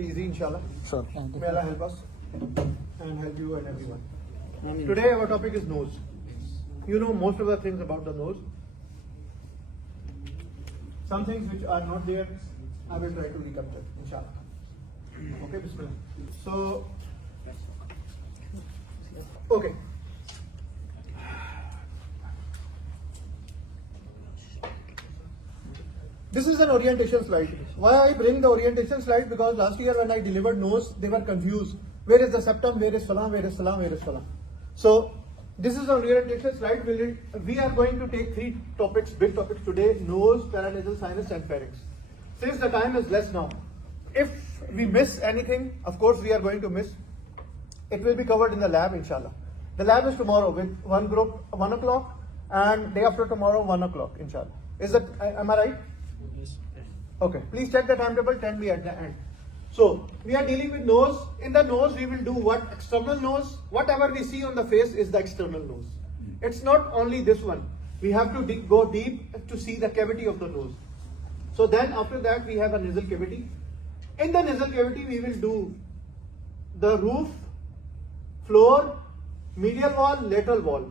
Easy, inshallah. Sure. May Allah help us and help you and everyone. Today our topic is nose. You know most of the things about the nose. Some things which are not there, I will try to recapture, inshallah. Okay, bismillah. So, okay. This is an orientation slide. Why I bring the orientation slide? Because last year when I delivered nose, they were confused. Where is the septum? Where is salam? Where is salam? Where is salam? So this is an orientation slide. We are going to take three topics, big topics today: nose, paranasal sinus, and pharynx. Since the time is less now, if we miss anything, of course we are going to miss. It will be covered in the lab, inshallah. The lab is tomorrow with one group 1 o'clock, and day after tomorrow 1 o'clock, inshallah. Is that? Am I right? Okay, please check the timetable, 10 me at the end. So, we are dealing with nose. In the nose, we will do what? External nose. Whatever we see on the face is the external nose. It's not only this one. We have to go deep to see the cavity of the nose. So then after that, we have a nasal cavity. In the nasal cavity, we will do the roof, floor, medial wall, lateral wall.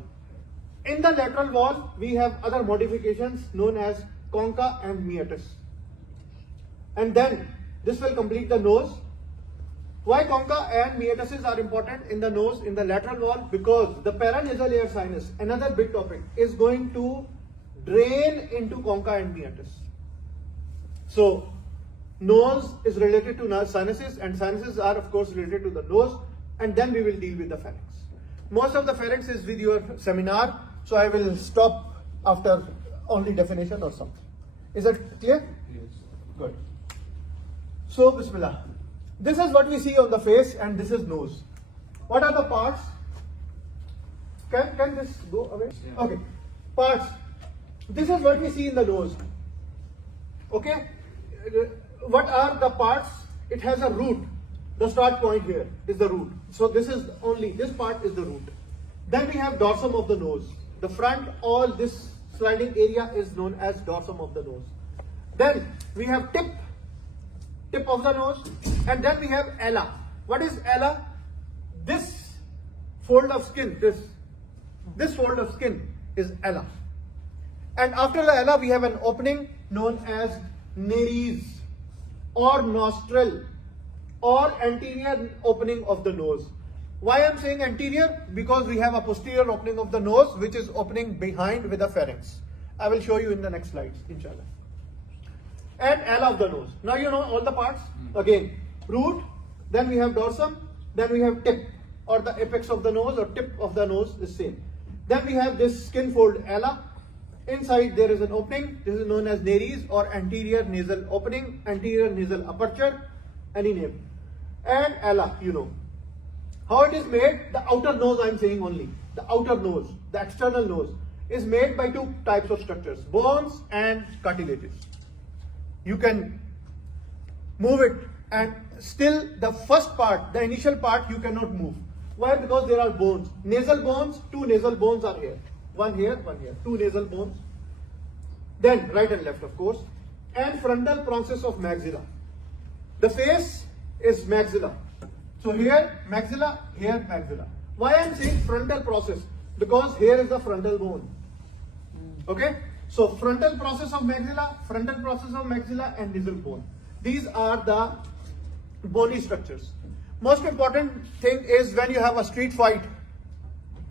In the lateral wall, we have other modifications known as concha and meatus. And then this will complete the nose. Why concha and meatuses are important in the nose, in the lateral wall? Because the paranasal air sinus, another big topic, is going to drain into concha and meatus. So nose is related to sinuses, and sinuses are of course related to the nose, and then we will deal with the pharynx. Most of the pharynx is with your seminar, so I will stop after only definition or something. Is that clear? Yes. Good. So, bismillah. This is what we see on the face, and this is nose. What are the parts? Can this go away? Yeah. Okay. Parts. This is what we see in the nose. Okay. What are the parts? It has a root. The start point here is the root. So this part is the root. Then we have dorsum of the nose. The front, all this sliding area is known as dorsum of the nose. Then we have tip of the nose, and then we have ala. What is ala? This fold of skin, this fold of skin is ala. And after the ala, we have an opening known as nares or nostril or anterior opening of the nose. Why I'm saying anterior? Because we have a posterior opening of the nose which is opening behind with the pharynx. I will show you in the next slides, inshallah. And ala of the nose. Now you know all the parts. Again, root, then we have dorsum, then we have tip or the apex of the nose or tip of the nose is same. Then we have this skin fold ala. Inside there is an opening. This is known as nares or anterior nasal opening, anterior nasal aperture, any name. And ala, you know. How it is made? The outer nose, I am saying only. The outer nose, the external nose, is made by two types of structures, bones and cartilages. You can move it, and still the first part, the initial part, you cannot move. Why? Because there are bones. Nasal bones, two nasal bones are here. One here, two nasal bones. Then right and left, of course. And frontal process of maxilla. The face is maxilla. So here maxilla, here maxilla. Why I am saying frontal process? Because here is the frontal bone. Okay? So frontal process of maxilla, and nasal bone. These are the bony structures. Most important thing is when you have a street fight,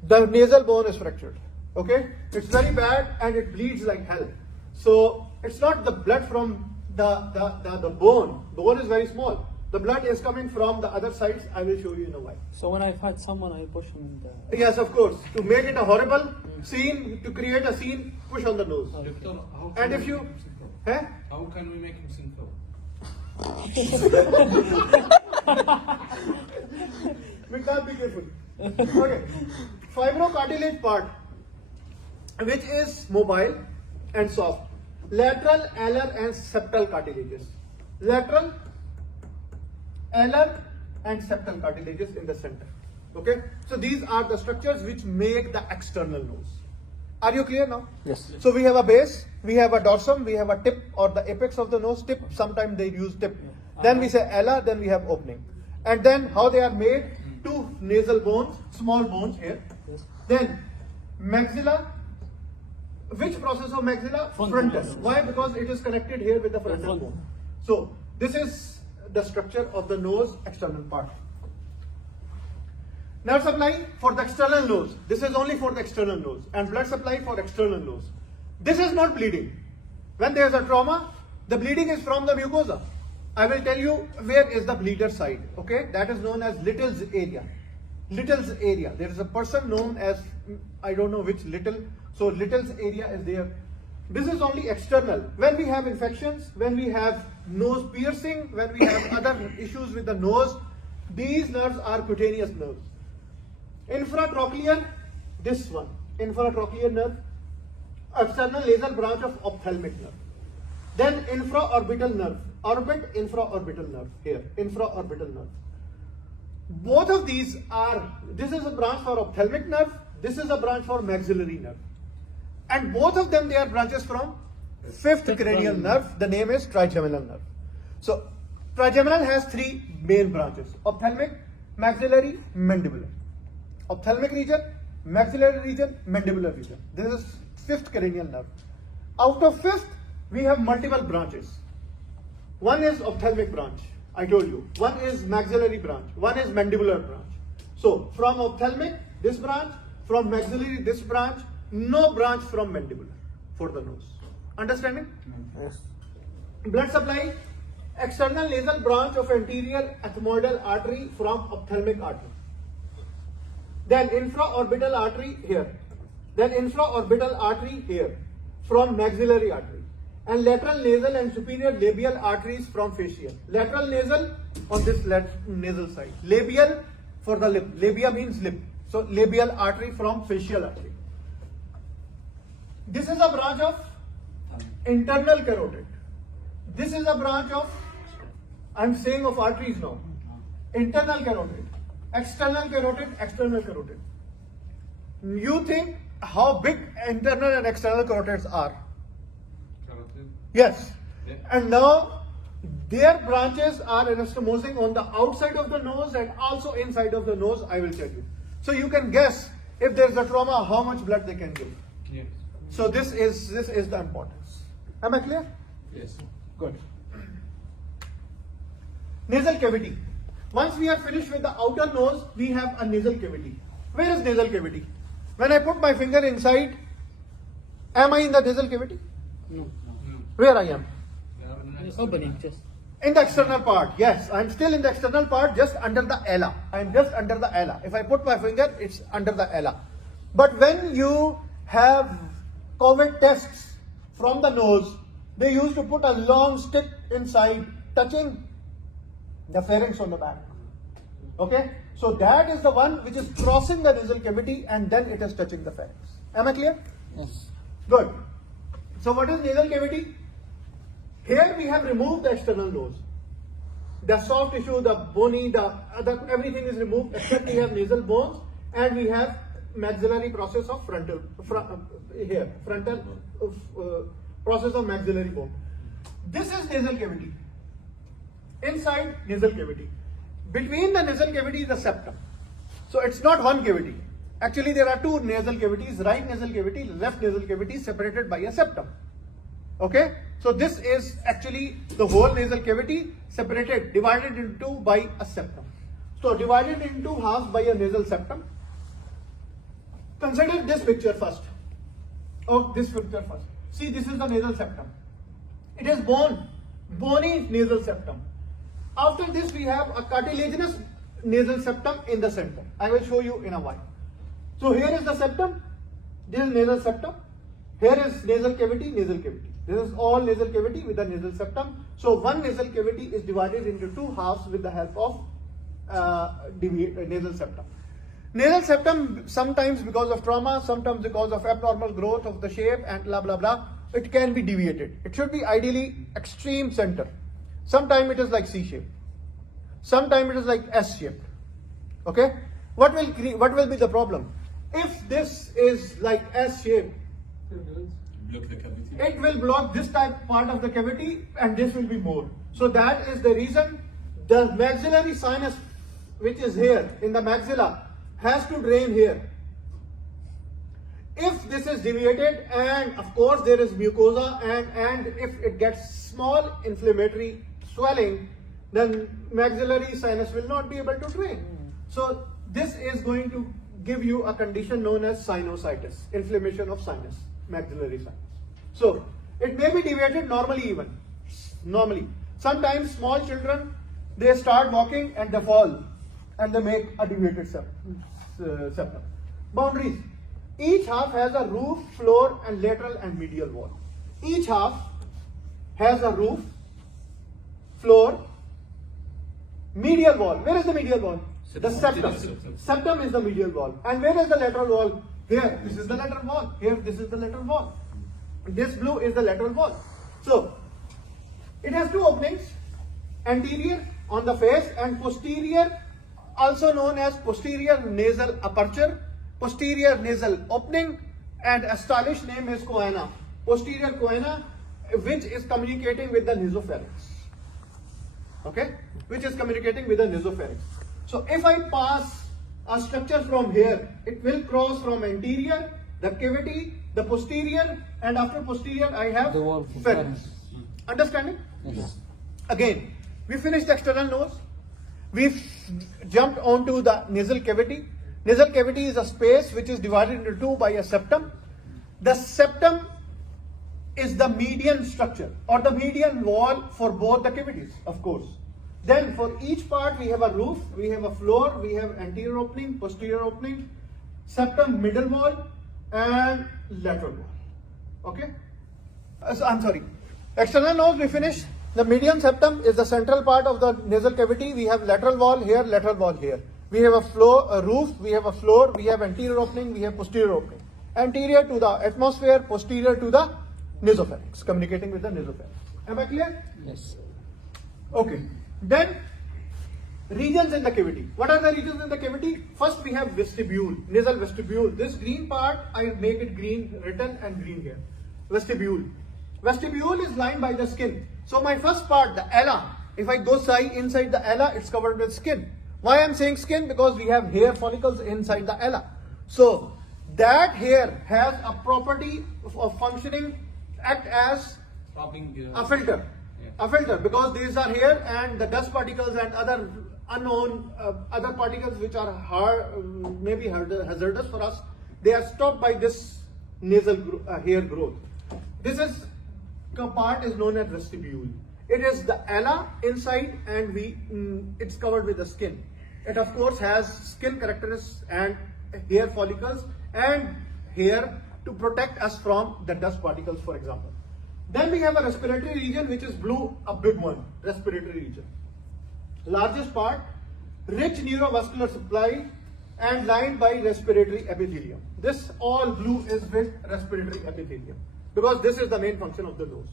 the nasal bone is fractured. Okay? It's very bad and it bleeds like hell. So it's not the blood from the bone. The bone is very small. The blood is coming from the other sides. I will show you in a while. So when I fight someone, I push him in the... Yes, of course. To make it a horrible scene, to create a scene, push on the nose. And if you... How can we make him sinful? We can't be careful. Okay. Fibrocartilage part, which is mobile and soft. Lateral, alar and septal cartilages. Lateral, alar and septal cartilages in the center. Okay. So these are the structures which make the external nose. Are you clear now? Yes. So we have a base, we have a dorsum, we have a tip or the apex of the nose, tip, sometimes they use tip. Then we say ala, then we have opening. And then how they are made? Two nasal bones, small bones here. Yes. Then maxilla. Which process of maxilla? Frontal. Frontal. Why? Because it is connected here with the frontal frontal. bone. So this is the structure of the nose external part. Nerve supply for the external nose. This is only for the external nose, and blood supply for external nose. This is not bleeding. When there is a trauma, the bleeding is from the mucosa. I will tell you where is the bleeder side. Okay, that is known as Little's area. Little's area. There is a person known as, I don't know which Little. So Little's area is there. This is only external. When we have infections, when we have nose piercing, when we have other issues with the nose, these nerves are cutaneous nerves. Infratrochlear, this one, infratrochlear nerve, external nasal branch of ophthalmic nerve. Then infraorbital nerve, orbit, infraorbital nerve, here, infraorbital nerve. Both of these are, this is a branch for ophthalmic nerve, this is a branch for maxillary nerve. And both of them, they are branches from fifth cranial nerve. The name is trigeminal nerve. So trigeminal has three main branches: ophthalmic, maxillary, mandibular. Ophthalmic region, maxillary region, mandibular region. This is fifth cranial nerve. Out of fifth, we have multiple branches. One is ophthalmic branch, I told you. One is maxillary branch. One is mandibular branch. So from ophthalmic, this branch. From maxillary, this branch. No branch from mandibular for the nose. Understanding? Yes. Blood supply, external nasal branch of anterior ethmoidal artery from ophthalmic artery. Then infraorbital artery here. Then infraorbital artery here from maxillary artery. And lateral nasal and superior labial arteries from facial. Lateral nasal on this nasal side. Labial for the lip. Labia means lip. So labial artery from facial artery. This is a branch of internal carotid. This is a branch of, I'm saying of arteries now. Internal carotid. External carotid, external carotid. You think how big internal and external carotids are? Carotid. Yes. Yeah. And now their branches are anastomosing on the outside of the nose and also inside of the nose, I will tell you. So you can guess if there is a trauma, how much blood they can give. Yes. So this is the importance. Am I clear? Yes. Good. Nasal cavity. Once we are finished with the outer nose, we have a nasal cavity. Where is nasal cavity? When I put my finger inside, am I in the nasal cavity? No. Where I am? Opening, just. In the external part, yes. I'm still in the external part, just under the ala. I'm just under the ala. If I put my finger, it's under the ala. But when you have COVID tests from the nose, they used to put a long stick inside, touching the pharynx on the back. Okay? So that is the one which is crossing the nasal cavity and then it is touching the pharynx. Am I clear? Yes. Good. So what is nasal cavity? Here we have removed the external nose. The soft tissue, the bony, the other, everything is removed except we have nasal bones and we have maxillary process of frontal process of maxillary bone. This is nasal cavity. Inside nasal cavity. Between the nasal cavity is the septum. So it's not one cavity. Actually there are two nasal cavities, right nasal cavity, left nasal cavity separated by a septum. Okay? So this is actually the whole nasal cavity separated, divided into by a septum. So divided into halves by a nasal septum. Consider this picture first. Oh, this picture first. See, this is the nasal septum. It is bony nasal septum. After this, we have a cartilaginous nasal septum in the center. I will show you in a while. So here is the septum. This is nasal septum. Here is nasal cavity, nasal cavity. This is all nasal cavity with the nasal septum. So one nasal cavity is divided into two halves with the help of nasal septum. Nasal septum, sometimes because of trauma, sometimes because of abnormal growth of the shape and blah blah blah, it can be deviated. It should be ideally extreme center. Sometimes it is like C shape. Sometimes it is like S shape. Okay? What will be the problem? If this is like S shape, block the cavity. It will block this part of the cavity, and this will be more. So that is the reason the maxillary sinus, which is here in the maxilla, has to drain here. If this is deviated, and of course there is mucosa, and if it gets small inflammatory swelling, then maxillary sinus will not be able to drain. So this is going to give you a condition known as sinusitis, inflammation of sinus, maxillary sinus. So it may be deviated normally even. Normally. Sometimes small children, they start walking and they fall and they make a deviated septum. Boundaries. Each half has a roof, floor, and lateral and medial wall. Each half has a roof, floor, medial wall. Where is the medial wall? The septum. Septum is the medial wall. And where is the lateral wall? Here. This is the lateral wall. Here, this is the lateral wall. This blue is the lateral wall. So, it has two openings. Anterior on the face and posterior, also known as posterior nasal aperture, posterior nasal opening, and a stylish name is choana. Posterior choana, which is communicating with the nasopharynx. Okay? Which is communicating with the nasopharynx. So if I pass a structure from here, it will cross from anterior, the cavity, the posterior, and after posterior I have The wall. pharynx. Understanding? Yes. Again, we finished the external nose. We've jumped onto the nasal cavity. Nasal cavity is a space which is divided into two by a septum. The septum is the median structure or the median wall for both the cavities, of course. Then for each part we have a roof, we have a floor, we have anterior opening, posterior opening, septum, middle wall, and lateral wall. Okay? I'm sorry. External nose we finished. The median septum is the central part of the nasal cavity. We have lateral wall here, lateral wall here. We have a roof, we have a floor, we have anterior opening, we have posterior opening. Anterior to the atmosphere, posterior to the nasopharynx, communicating with the nasopharynx. Am I clear? Yes. Okay. Then, regions in the cavity. What are the regions in the cavity? First we have vestibule, nasal vestibule. This green part, I make it green written and green here. Vestibule. Vestibule is lined by the skin. So my first part, the ala, if I go inside the ala, it's covered with skin. Why I'm saying skin? Because we have hair follicles inside the ala. So that hair has a property of functioning, act as Stopping a filter. Yeah. A filter, because these are here and the dust particles and other unknown other particles which are maybe hazardous for us, they are stopped by this nasal hair growth. This part is known as vestibule. It is the ala inside and it's covered with the skin. It of course has skin characteristics and hair follicles and hair to protect us from the dust particles, for example. Then we have a respiratory region which is blue, a big one, respiratory region. Largest part, rich neurovascular supply and lined by respiratory epithelium. This all blue is with respiratory epithelium because this is the main function of the nose.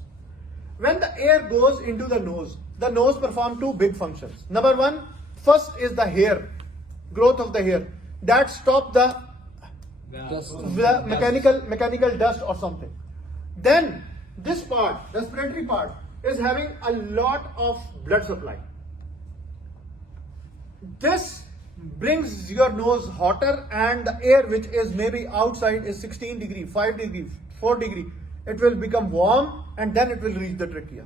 When the air goes into the nose performs two big functions. Number one, first is the hair, growth of the hair. That stops the mechanical dust or something. Then this part, respiratory part, is having a lot of blood supply. This brings your nose hotter and the air which is maybe outside is 16 degree, 5 degree, 4 degree. It will become warm and then it will reach the trachea.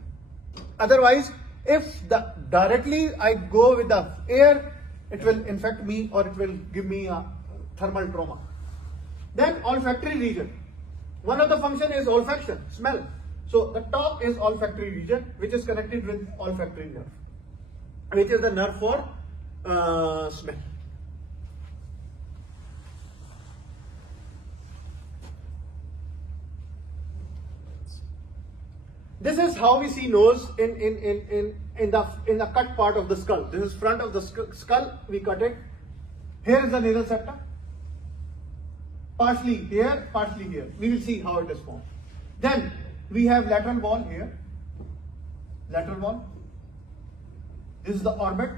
Otherwise, if directly I go with the air, it will infect me or it will give me a thermal trauma. Then olfactory region. One of the function is olfaction, smell. So the top is olfactory region which is connected with olfactory nerve, which is the nerve for smell. This is how we see nose in the cut part of the skull. This is front of the skull. We cut it. Here is the nasal septum. Partially here, partially here. We will see how it is formed. Then we have lateral wall here. Lateral wall. This is the orbit,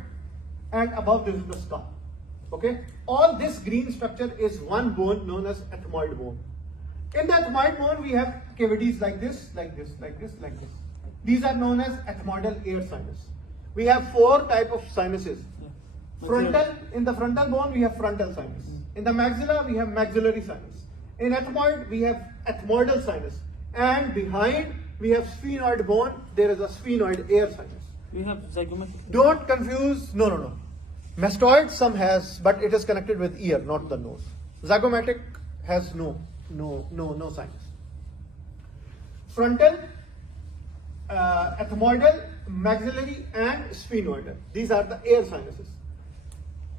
and above this is the skull. Okay. All this green structure is one bone known as ethmoid bone. In the ethmoid bone, we have cavities like this, like this, like this, like this. These are known as ethmoidal air sinus. We have 4 types of sinuses. In the frontal bone, we have frontal sinus. In the maxilla, we have maxillary sinus. In ethmoid, we have ethmoidal sinus. And behind, we have sphenoid bone. There is a sphenoid air sinus. We have zygomatic. Don't confuse. No. Mastoid some has, but it is connected with ear, not the nose. Zygomatic has no sinus. Frontal, ethmoidal, maxillary, and sphenoidal. These are the air sinuses.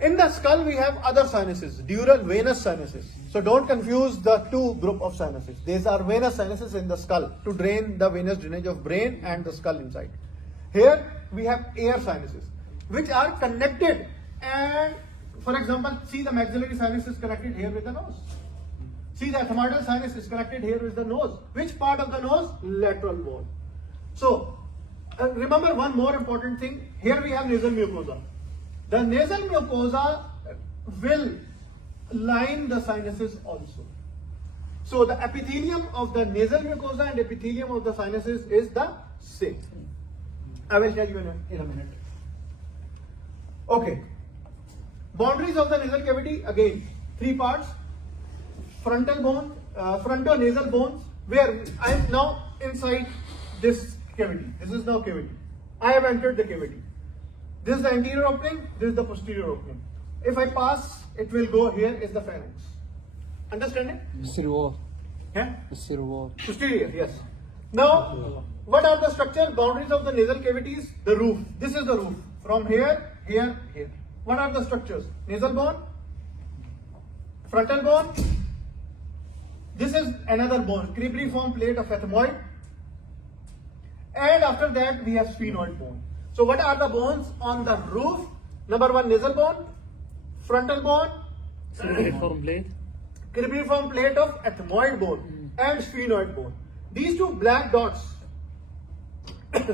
In the skull, we have other sinuses, dural venous sinuses. So don't confuse the 2 group of sinuses. These are venous sinuses in the skull to drain the venous drainage of brain and the skull inside. Here we have air sinuses, which are connected. And for example, see the maxillary sinus is connected here with the nose. See the ethmoidal sinus is connected here with the nose. Which part of the nose? Lateral wall. So remember one more important thing. Here we have nasal mucosa. The nasal mucosa will line the sinuses also. So the epithelium of the nasal mucosa and epithelium of the sinuses is the same. I will tell you in a minute. Okay. Boundaries of the nasal cavity, again, 3 parts. Frontal bone, frontonasal bones, where I am now inside this cavity. This is now cavity. I have entered the cavity. This is the anterior opening, this is the posterior opening. If I pass, it will go here is the pharynx. Understanding? Posterior. Yeah? Posterior. Posterior, yes. Now, what are the structure boundaries of the nasal cavities? The roof. This is the roof. From here, here, here. What are the structures? Nasal bone, frontal bone. This is another bone, cribriform plate of ethmoid. And after that, we have sphenoid bone. So what are the bones on the roof? Number 1, nasal bone, frontal bone, Cribriform blade. cribriform plate of ethmoid bone and sphenoid bone. These 2 black dots,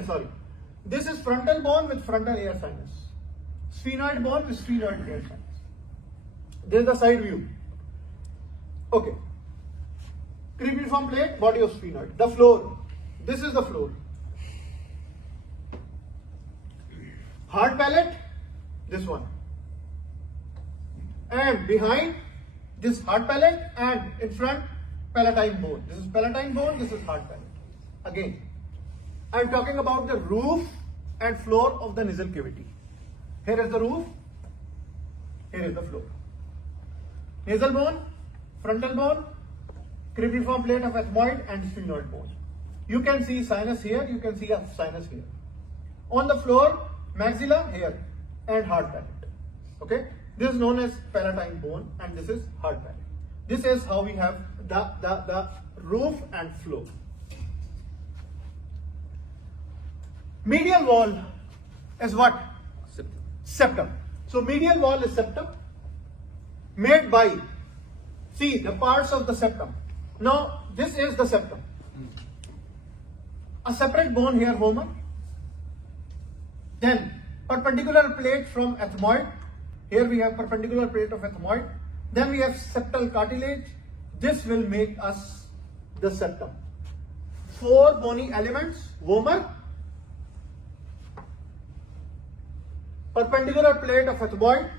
sorry, this is frontal bone with frontal air sinus. Sphenoid bone with sphenoid air sinus. This is the side view. Okay. Cribriform plate, body of sphenoid. The floor. This is the floor. Hard palate, this one. And behind this hard palate and in front palatine bone. This is palatine bone, this is hard palate. Again, I am talking about the roof and floor of the nasal cavity. Here is the roof, here is the floor. Nasal bone, frontal bone, cribriform plate of ethmoid and sphenoid bone. You can see sinus here, you can see a sinus here. On the floor, maxilla here and hard palate. Okay, this is known as palatine bone and this is hard palate. This is how we have the roof and floor. Medial wall is what? Septum. So medial wall is septum made by, see the parts of the septum. Now this is the septum. A separate bone here, humor. Then perpendicular plate from ethmoid. Here we have perpendicular plate of ethmoid. Then we have septal cartilage. This will make us the septum. 4 bony elements, vomer, perpendicular plate of ethmoid,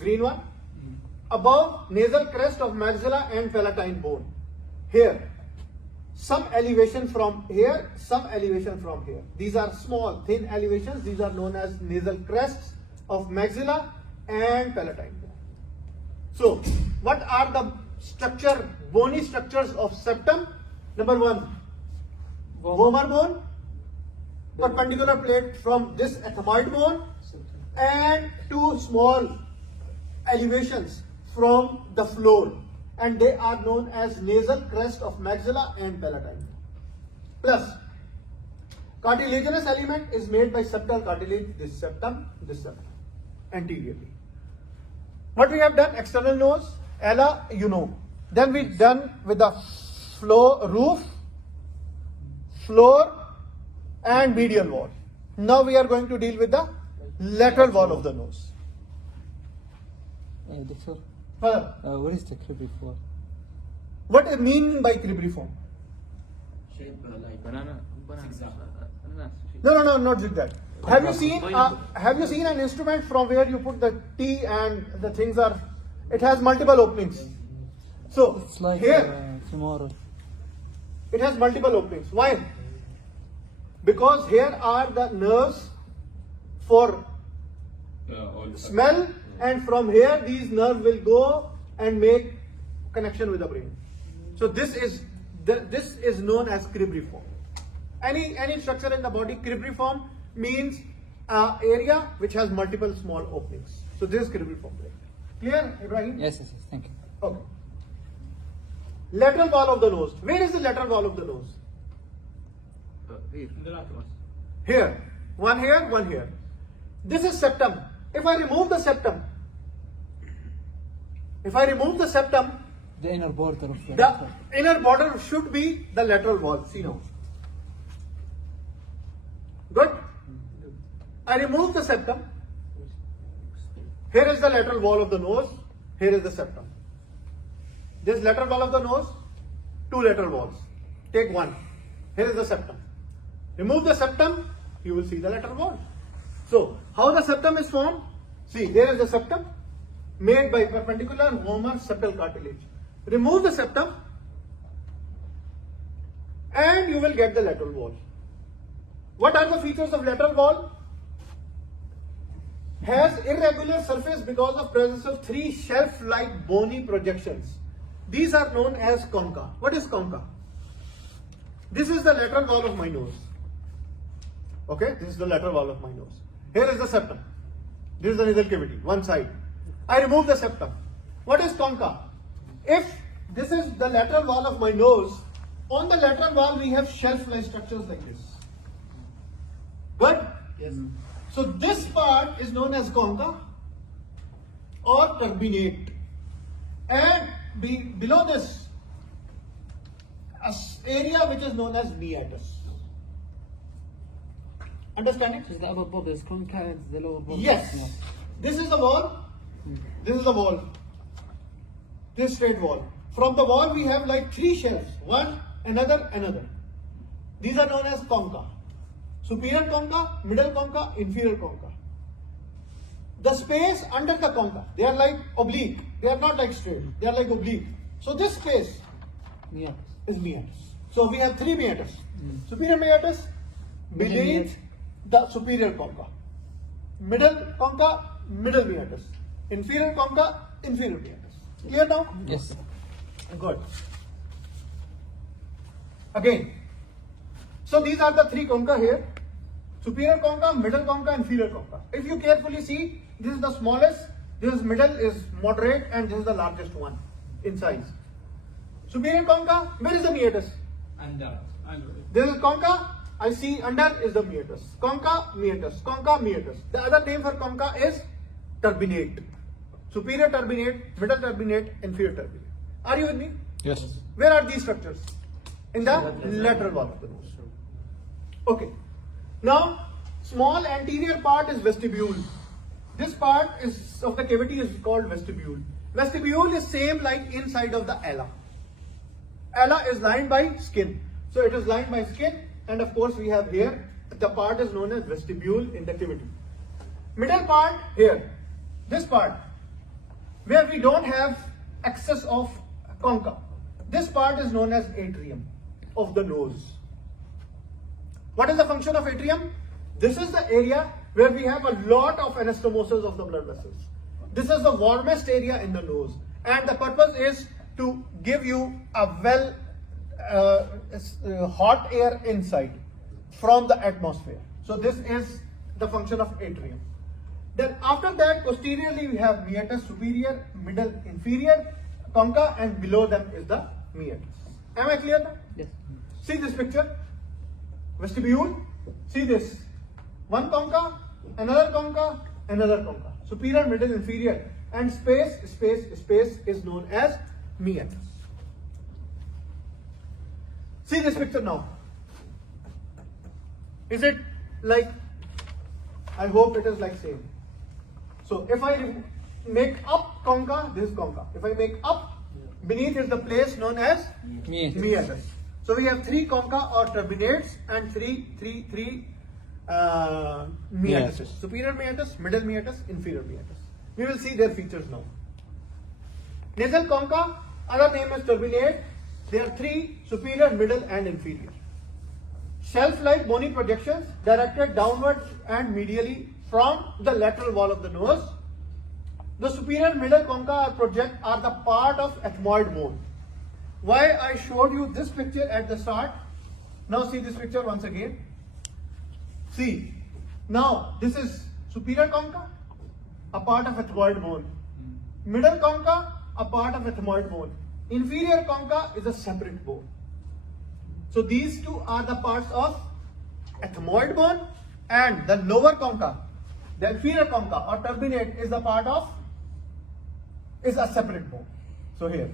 green one, above nasal crest of maxilla and palatine bone. Here, some elevation from here, some elevation from here. These are small, thin elevations. These are known as nasal crests of maxilla and palatine bone. So, what are the bony structures of septum? Number 1, vomer bone, perpendicular plate from this ethmoid bone, and 2 small elevations from the floor, and they are known as nasal crest of maxilla and palatine. Plus, cartilaginous element is made by septal cartilage, this septum, anteriorly. What we have done, external nose, ala, you know. Then we done with the roof, floor, and medial wall. Now we are going to deal with the lateral wall of the nose. Doctor, Further. what is the cribriform? What is mean by cribriform? Shape like Banana. zigzag. No, not zigzag. Have you seen an instrument from where you put the tea and the things are? It has multiple openings. So It's like here tomorrow. it has multiple openings. Why? Because here are the nerves for smell, and from here these nerves will go and make connection with the brain. So this is known as cribriform. Any structure in the body, cribriform means area which has multiple small openings. So this is cribriform. Clear, Ibrahim? Yes. Thank you. Okay. Lateral wall of the nose. Where is the lateral wall of the nose? Here. One here, one here. This is septum. If I remove the septum, The inner border of the inner border should be the lateral wall. See now. Good. I remove the septum. Here is the lateral wall of the nose. Here is the septum. This lateral wall of the nose, two lateral walls. Take one. Here is the septum. Remove the septum, you will see the lateral wall. So, how the septum is formed? See, here is the septum made by perpendicular vomer septal cartilage. Remove the septum and you will get the lateral wall. What are the features of lateral wall? Has irregular surface because of presence of three shelf-like bony projections. These are known as concha. What is concha? This is the lateral wall of my nose. Okay, this is the lateral wall of my nose. Here is the septum. This is the nasal cavity, one side. I remove the septum. What is concha? If this is the lateral wall of my nose, on the lateral wall we have shelf-like structures like this. Good? Yes. So this part is known as concha or turbinate, and below this area which is known as meatus. Understand it? So the upper border is concha and the lower border Yes. is not. This is the wall. This is the wall. This straight wall. From the wall we have like three shelves. One, another. These are known as concha. Superior concha, middle concha, inferior concha. The space under the concha, they are like oblique. They are not like straight. They are like oblique. So this space Yeah. is meatus. So we have three meatus. Superior meatus, beneath Beneath. the superior concha. Middle concha, middle meatus. Inferior concha, inferior meatus. Clear now? Yes. Good. Again. So these are the three concha here. Superior concha, middle concha, inferior concha. If you carefully see, this is the smallest, this is middle is moderate, and this is the largest one in size. Superior concha, where is the meatus? Under. This is concha, I see under is the meatus. Concha, meatus. The other name for concha is turbinate. Superior turbinate, middle turbinate, inferior turbinate. Are you with me? Yes. Where are these structures? In the lateral wall of the nose. Okay. Now, small anterior part is vestibule. This part is of the cavity is called vestibule. Vestibule is same like inside of the ala. Ala is lined by skin. So it is lined by skin, and of course we have here the part is known as vestibule in the cavity. Middle part here, this part where we don't have excess of concha. This part is known as atrium of the nose. What is the function of atrium? This is the area where we have a lot of anastomosis of the blood vessels. This is the warmest area in the nose, and the purpose is to give you a hot air inside from the atmosphere. So this is the function of atrium. Then after that, posteriorly we have meatus superior, middle inferior, concha, and below them is the meatus. Am I clear now? Yes. See this picture. Vestibule. See this. One concha, another concha, another concha. Superior, middle, inferior, and space is known as meatus. See this picture now. Is it like? I hope it is like same. So if I make up concha, this is concha. If I make up, Beneath is the place known as Meatus. meatus. So we have 3 concha or turbinates and three meatuses. Superior meatus, middle meatus, inferior meatus. We will see their features now. Nasal concha, other name is turbinate. There are 3: superior, middle, and inferior. Shelf-like bony projections directed downward and medially from the lateral wall of the nose. The superior middle concha are the part of ethmoid bone. Why I showed you this picture at the start? Now see this picture once again. See, now this is superior concha, a part of ethmoid bone. Middle concha, a part of ethmoid bone. Inferior concha is a separate bone. So these two are the parts of ethmoid bone, and the lower concha, the inferior concha or turbinate, is a part of, is a separate bone. So here,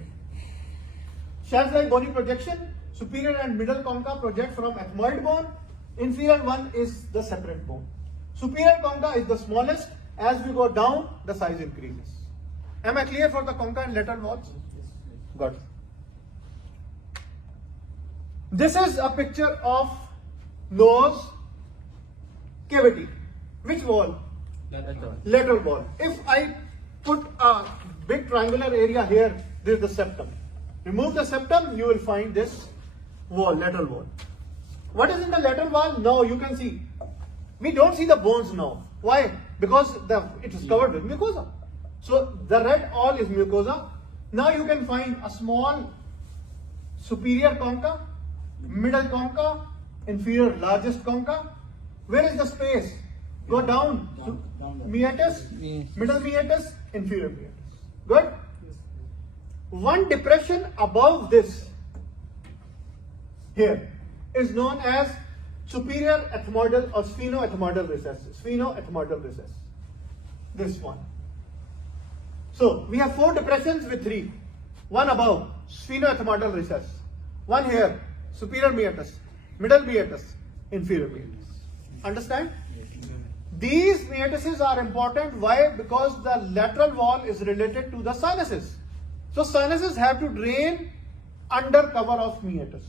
shelf-like bony projection, superior and middle concha project from ethmoid bone. Inferior one is the separate bone. Superior concha is the smallest. As we go down, the size increases. Am I clear for the concha and lateral walls? Good. This is a picture of nose cavity. Which wall? Lateral wall. If I put a big triangular area here, this is the septum. Remove the septum, you will find this wall, lateral wall. What is in the lateral wall? Now you can see. We don't see the bones now. Why? Because it is covered with mucosa. So the red all is mucosa. Now you can find a small superior concha, middle concha, inferior largest concha. Where is the space? Go down. Meatus, middle meatus, inferior meatus. Good? One depression above this here is known as superior ethmoidal or sphenoethmoidal recess. Sphenoethmoidal recess. This one. So we have 4 depressions with 3. One above, sphenoethmoidal recess. One here, superior meatus, middle meatus, inferior meatus. Understand? These meatuses are important. Why? Because the lateral wall is related to the sinuses. So sinuses have to drain under cover of meatus.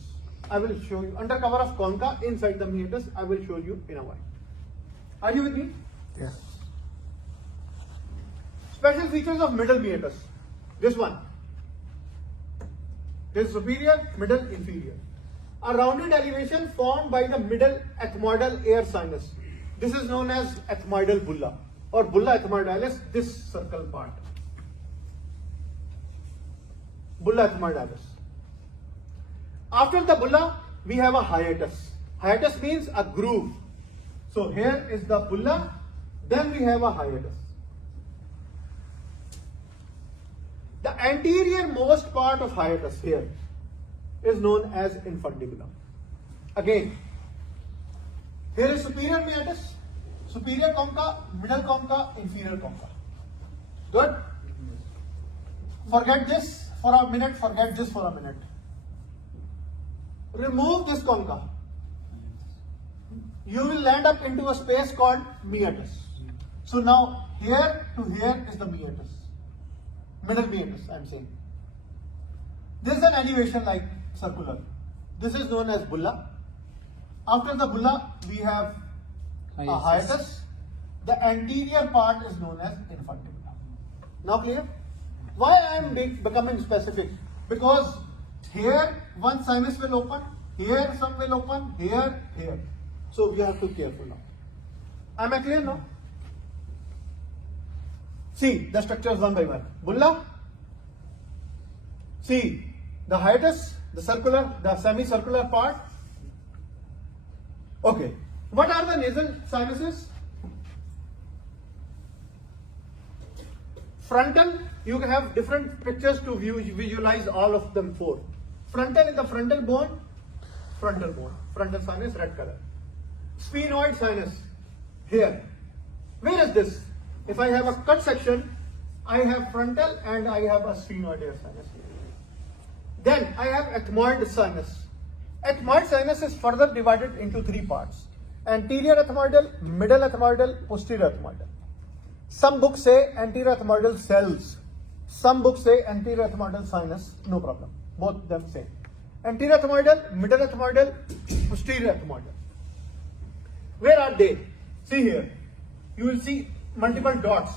I will show you. Under cover of concha, inside the meatus, I will show you in a while. Are you with me? Yes. Special features of middle meatus. This one. This is superior, middle, inferior. A rounded elevation formed by the middle ethmoidal air sinus. This is known as ethmoidal bulla or bulla ethmoidalis, this circle part. Bulla ethmoidalis. After the bulla, we have a hiatus. Hiatus means a groove. So here is the bulla, then we have a hiatus. The anterior most part of hiatus here is known as infundibulum. Again, here is superior meatus, superior concha, middle concha, inferior concha. Good? Forget this for a minute, forget this for a minute. Remove this concha. You will land up into a space called meatus. So now here to here is the meatus. Middle meatus, I am saying. This is an elevation like circular. This is known as bulla. After the bulla, we have a hiatus. The anterior part is known as infundibulum. Now clear? Why I am becoming specific? Because here one sinus will open, here some will open, here, here. So we have to be careful now. Am I clear now? See the structures one by one. Bulla. See the hiatus, the circular, the semicircular part. Okay. What are the nasal sinuses? Frontal, you can have different pictures to visualize all of them 4. Frontal is the frontal bone, frontal sinus, red color. Sphenoid sinus, here. Where is this? If I have a cut section, I have frontal and I have a sphenoid air sinus here. Then I have ethmoid sinus. Ethmoid sinus is further divided into 3 parts. Anterior ethmoidal, middle ethmoidal, posterior ethmoidal. Some books say anterior ethmoidal cells. Some books say anterior ethmoidal sinus, no problem. Both them same. Anterior ethmoidal, middle ethmoidal, posterior ethmoidal. Where are they? See here. You will see multiple dots.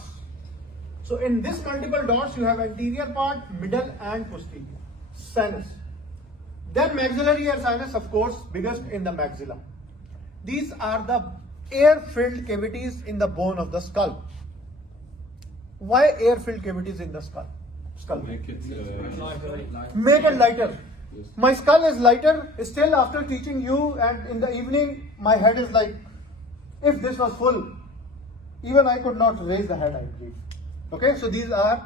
So in this multiple dots, you have anterior part, middle and posterior sinus. Then maxillary ear sinus, of course, biggest in the maxilla. These are the air-filled cavities in the bone of the skull. Why air-filled cavities in the skull? Make it Make it lighter. My skull is lighter. Still, after teaching you, and in the evening, my head is like, if this was full, even I could not raise the head, I believe. Okay, so these are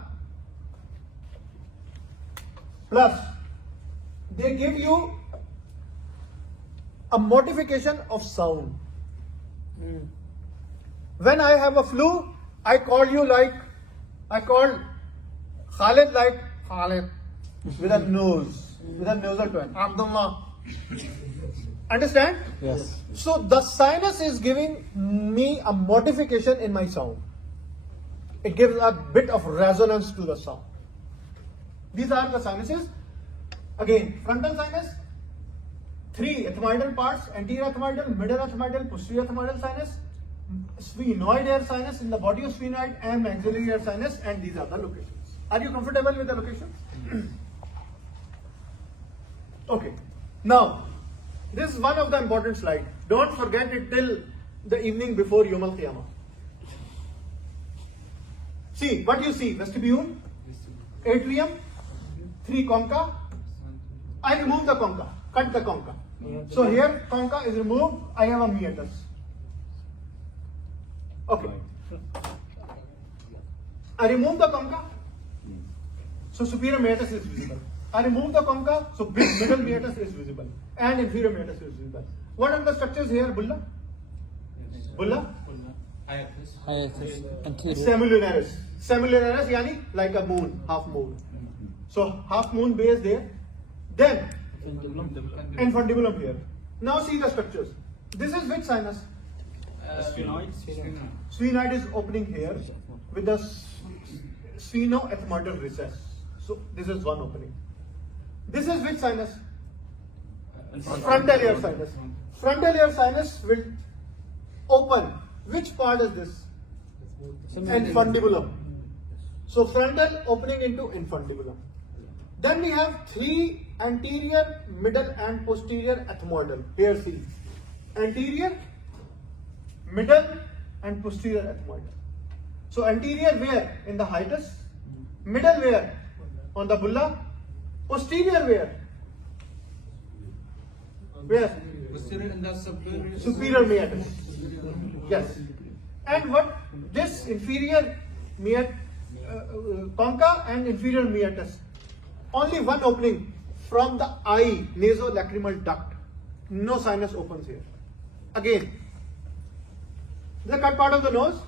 plus. They give you a modification of sound. When I have a flu, I call you like, I call Khalid like Khalid with a nose, with a nasal tone. Abdullah. Understand? Yes. So the sinus is giving me a modification in my sound. It gives a bit of resonance to the sound. These are the sinuses. Again, frontal sinus, 3 ethmoidal parts, anterior ethmoidal, middle ethmoidal, posterior ethmoidal sinus, sphenoid air sinus in the body of sphenoid, and maxillary air sinus, and these are the locations. Are you comfortable with the locations? Okay. Now, this is one of the important slides. Don't forget it till the evening before Yom Al Qiyamah. See, what you see? Vestibule, atrium, 3 concha. I remove the concha, cut the concha. So here concha is removed, I have a meatus. Okay. I remove the concha, so superior meatus is visible. I remove the concha, so middle meatus is visible and inferior meatus is visible. What are the structures here, bulla? Bulla? Hiatus. Anterior. Semillunaris. Semillunaris yani like a moon, half moon. So half moon base there. Then infundibulum here. Now see the structures. This is which sinus? Sphenoid. Sphenoid is opening here with the sphenoethmoidal recess. So this is one opening. This is which sinus? Frontal ear sinus. Frontal ear sinus will open. Which part is this? Infundibulum. So frontal opening into infundibulum. Then we have 3 anterior, middle and posterior ethmoidal. Here see. Anterior, middle and posterior ethmoidal. So anterior where? In the hiatus. Middle where? On the bulla. Posterior where? Where? Posterior and the superior. Superior meatus. Yes. And what? This inferior concha and inferior meatus. Only one opening from the eye, nasolacrimal duct. No sinus opens here. Again, the cut part of the nose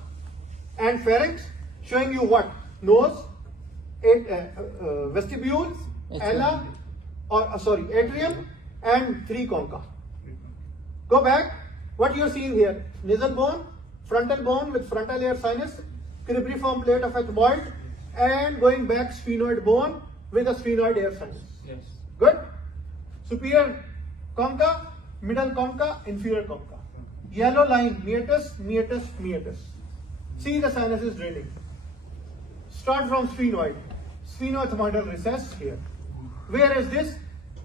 and pharynx showing you what? Nose, vestibule, ala, atrium and 3 concha. Go back. What you are seeing here? Nasal bone, frontal bone with frontal ear sinus, cribriform plate of ethmoid, and going back sphenoid bone with a sphenoid air sinus. Yes. Good? Superior concha, middle concha, inferior concha. Yellow line, meatus, meatus, meatus. See the sinus is draining. Start from sphenoid. Sphenoethmoidal recess here. Where is this?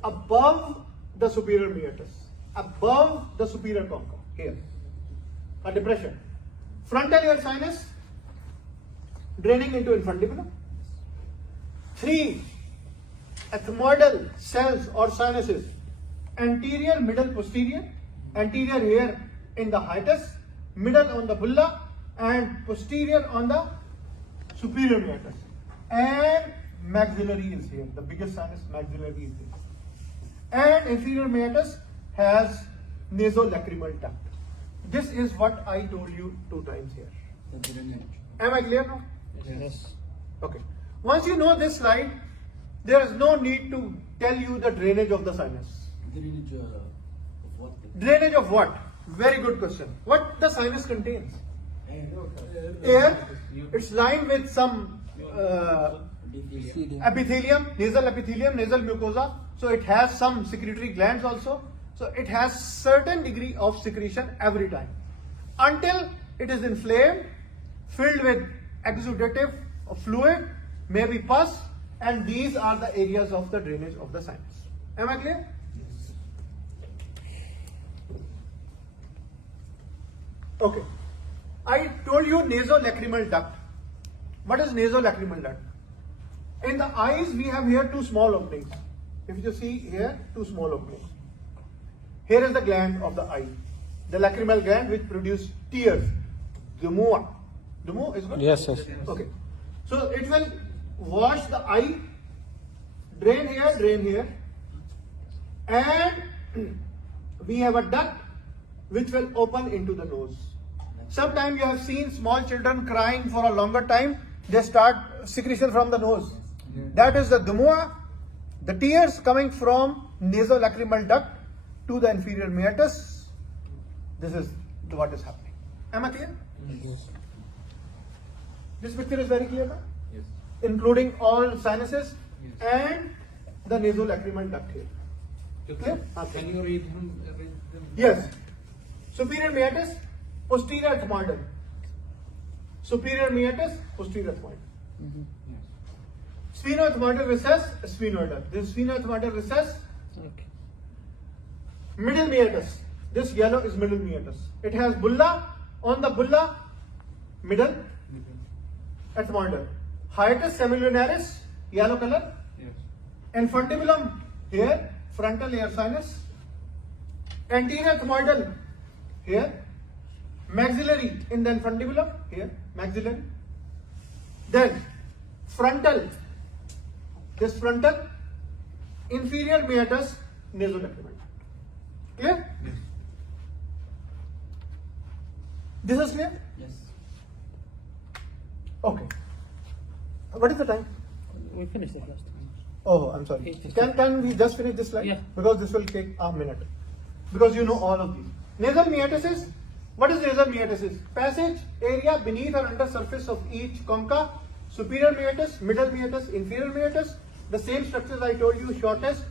Above the superior meatus. Above the superior concha. Here. A depression. Frontal ear sinus draining into infundibulum. 3 ethmoidal cells or sinuses. Anterior, middle, posterior. Anterior here in the hiatus, middle on the bulla, and posterior on the superior meatus. And maxillary is here. The biggest sinus, maxillary is here. And inferior meatus has nasolacrimal duct. This is what I told you 2 times here. Am I clear now? Yes. Okay. Once you know this slide, there is no need to tell you the drainage of the sinus. Drainage of what? Drainage of what? Very good question. What the sinus contains? Air. It's lined with some epithelium, nasal mucosa. So it has some secretory glands also. So it has certain degree of secretion every time until it is inflamed, filled with exudative fluid, maybe pus, and these are the areas of the drainage of the sinus. Am I clear? Okay. I told you nasolacrimal duct. What is nasolacrimal duct? In the eyes, we have here two small openings. If you see here, two small openings. Here is the gland of the eye, the lacrimal gland which produce tears. Dumua. Dumua is good? Yes, yes. Okay. So it will wash the eye, drain here, and we have a duct which will open into the nose. Sometimes you have seen small children crying for a longer time, they start secretion from the nose. That is the dumua, the tears coming from nasolacrimal duct to the inferior meatus. This is what is happening. Am I clear? Yes. This picture is very clear, now? Yes. Including all sinuses Yes. and the nasolacrimal duct here. Clear? Can you read them? Yes. Superior meatus, posterior ethmoidal. Superior meatus, posterior ethmoidal. Sphenoethmoidal recess, sphenoidal. This sphenoethmoidal recess, Okay. middle meatus. This yellow is middle meatus. It has bulla. On the bulla, middle ethmoidal. Hiatus semilunaris, yellow color. Yes. Infundibulum here, frontal air sinus. Anterior ethmoidal here. Maxillary in the infundibulum here, maxillary. Then frontal, this frontal, inferior meatus, nasolacrimal. Clear? Yes. This is clear? Yes. Okay. What is the time? We finished it last time. Oh, I'm sorry. Can we just finish this slide? Yeah. Because this will take a minute. Because you know all of these. Nasal meatus is, what is nasal meatus is? Passage area beneath or under surface of each concha. Superior meatus, middle meatus, inferior meatus. The same structures I told you, shortest.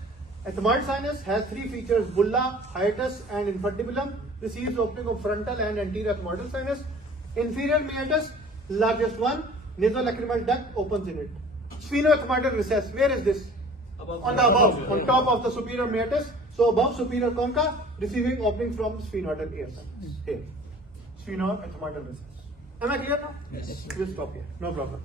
Ethmoid sinus has three features, bulla, hiatus and infundibulum. Receives opening of frontal and anterior ethmoidal sinus. Inferior meatus, largest one. Nasolacrimal duct opens in it. Sphenoethmoidal recess, where is this? On the above, on top of the superior meatus. So above superior concha, receiving opening from sphenoidal air sinus. Here. Sphenoethmoidal recess. Am I clear now? Yes. We'll stop here. No problem.